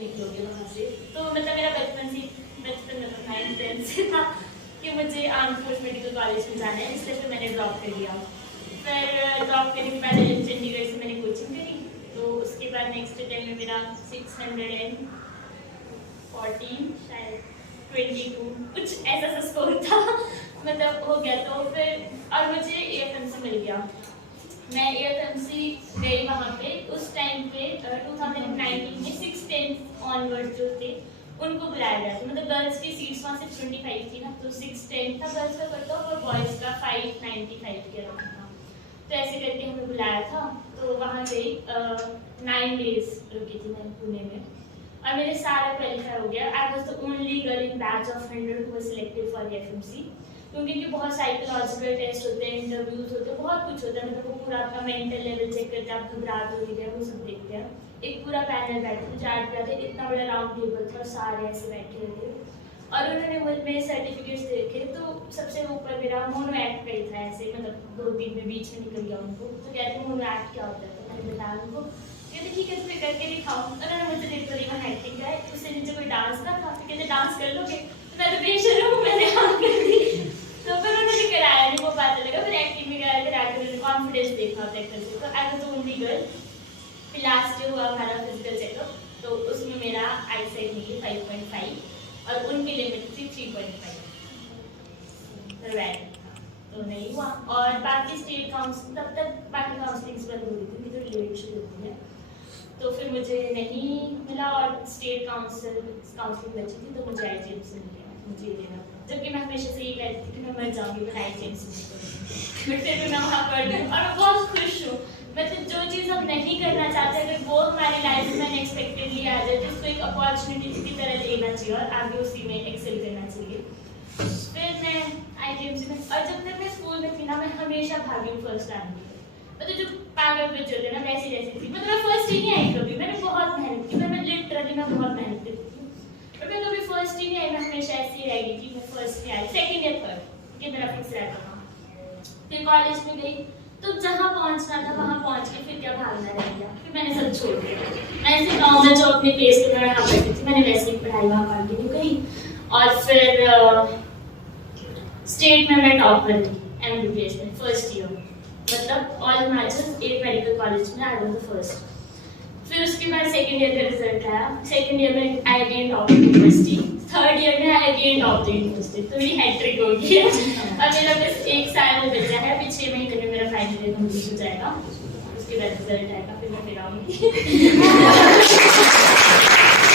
निकलोगे वहाँ से। तो मतलब मेरा बचपन मतलब 9th-10th से था कि मुझे आर्म फोर्स मेडिकल कॉलेज में जाना है, इसलिए फिर मैंने ड्रॉप कर दिया। फिर ड्रॉप करने के बाद चंडीगढ़ से मैंने कोचिंग करी, तो उसके बाद नेक्स्ट टाइम में मेरा 614 शायद 22 कुछ ऐसा सा स्कोर था मतलब हो गया। तो फिर और मुझे AFMC मिल गया। मैं AFMC गई वहाँ पे, उस टाइम पे 2019 में 6-10 ऑनवर्ड जो थे उनको बुलाया गया था। मतलब गर्ल्स की सीट्स वहाँ से 25 थी ना, तो 6-10 था गर्ल्स का कट ऑफ और बॉयज़ का 595 के अराउंड था। तो ऐसे करके हमें बुलाया था, तो वहाँ गई 9 डेज रुकी थी मैं पुणे में और मेरे सारा क्वालिफाई हो गया। I was the only girl in batch of 100 who was selected for AFMC, क्योंकि इनके बहुत साइकोलॉजिकल टेस्ट होते हैं, इंटरव्यूज होते हैं, बहुत कुछ होता है। मतलब वो पूरा आपका मेंटल लेवल चेक करते हैं, आप घबराहट हो रही है वो सब देखते हैं। एक पूरा पैनल बैठे थे, 4 थे, इतना बड़ा राउंड टेबल था और सारे ऐसे बैठे हुए थे और उन्होंने मेरे सर्टिफिकेट्स देखे। तो सबसे ऊपर मेरा मोनो एक्ट पे था, ऐसे मतलब 2-3 में बीच में निकल गया उनको। तो कहते मोनो एक्ट क्या होता है, तो मैंने बताया उनको, कहते ठीक है तुम्हें करके दिखाओ। उन्होंने मुझे देखो रिवन एक्टिंग का है, उससे नीचे कोई डांस का था, कहते डांस कर लोगे, तो मैं तो बेशर्म हूँ, मैंने हाँ कर दी। तो फिर उन्होंने कराया नहीं, वो पता लगा। फिर एक्टिंग में गया, फिर आगे उन्होंने कॉन्फिडेंस देखा होता है। तो I was the only girl. फिर लास्ट हुआ हमारा फिजिकल चेकअप, तो उसमें मेरा आई साइड निकली 5.5 और उनकी लिमिट थी 3.5, राइट तो नहीं हुआ। और बाकी स्टेट काउंसिल तब तक बाकी काउंसलिंग्स बंद हो गई थी, तो लेट शुरू होती है। तो फिर मुझे नहीं मिला और स्टेट काउंसलिंग बची थी, तो मुझे IGM से मिल गया, मुझे लेना। जबकि मैं हमेशा से ये कहती थी कि मैं मर जाऊंगी पर IGM से बट फिर मैं वहाँ पढ़ रही हूँ और मैं बहुत खुश हूँ। मतलब जो चीज़ हम नहीं करना चाहते, अगर वो हमारी लाइफ में अनएक्सपेक्टेडली आ जाए तो उसको एक अपॉर्चुनिटी की तरह लेना चाहिए और आगे उसी में एक्सेल करना चाहिए। फिर मैं IGM से और जब तक मैं स्कूल में थी ना, मैं हमेशा भागी हूँ फर्स्ट आने के लिए। मतलब जो पागल बच्चे होते हैं ना, वैसी जैसी थी। मतलब मैं फर्स्ट ही नहीं आई कभी, मैंने बहुत मेहनत की, मैं लिटरली मैं बहुत मेहनत करती थी, बट मैं कभी फर्स्ट ही नहीं आई। मैं हमेशा ऐसी ही रहेगी कि मैं फर्स्ट नहीं आई, सेकंड या थर्ड ये मेरा फिक्स रहता था। फिर कॉलेज में गई, तो जहाँ पहुँचना था वहाँ पहुँच के फिर क्या भागना रह गया, फिर मैंने सब छोड़ दिया। मैं ऐसे गाँव में जो अपने पेस पे मैं करती थी, मैंने वैसे ही पढ़ाई वहाँ कंटिन्यू करी और फिर स्टेट में मैं टॉप कर दी MBBS में फर्स्ट ईयर। मतलब ऑल हिमाचल 8 मेडिकल कॉलेज में आई वाज द फर्स्ट। फिर उसके बाद सेकंड ईयर का रिजल्ट आया, सेकंड ईयर में I again top university, third year में आई अगेन टॉप यूनिवर्सिटी। तो मेरी हैट्रिक हो गई है और मेरा बस 1 साल में बचा है। अभी 6 महीने में मेरा फाइनल ईयर कंप्लीट हो जाएगा, उसके बाद रिजल्ट आएगा, फिर मैं फिर आऊँगी।